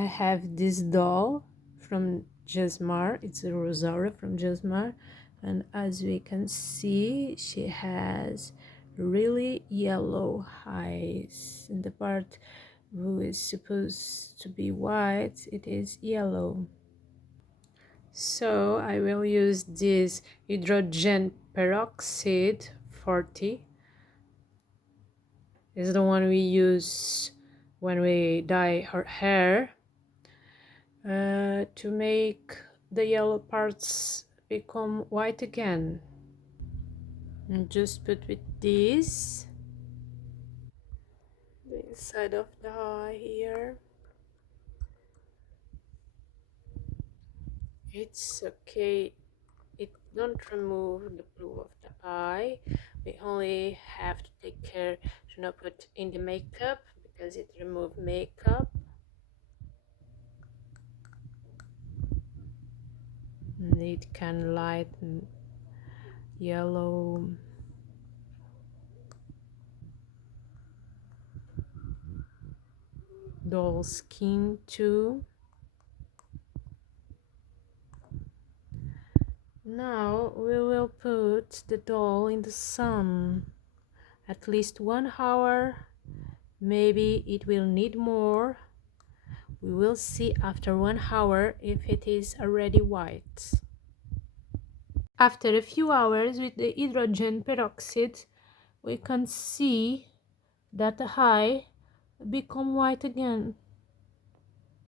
I have this doll from Jesmar. It's a Rosaura from Jesmar, and as we can see, she has really yellow eyes. In the part who is supposed to be white, it is yellow. So I will use this hydrogen peroxide 40. Is the one we use when we dye her hair, to make the yellow parts become white again. And just put with this the inside of the eye here. It's okay, it don't remove the blue of the eye. We only have to take care to not put in the makeup because it removes makeup. And it can lighten yellow doll skin too. Now we will put the doll in the sun at least 1 hour. Maybe it will need more. We will see after 1 hour if it is already white. After a few hours with the hydrogen peroxide, we can see that the eye become white again.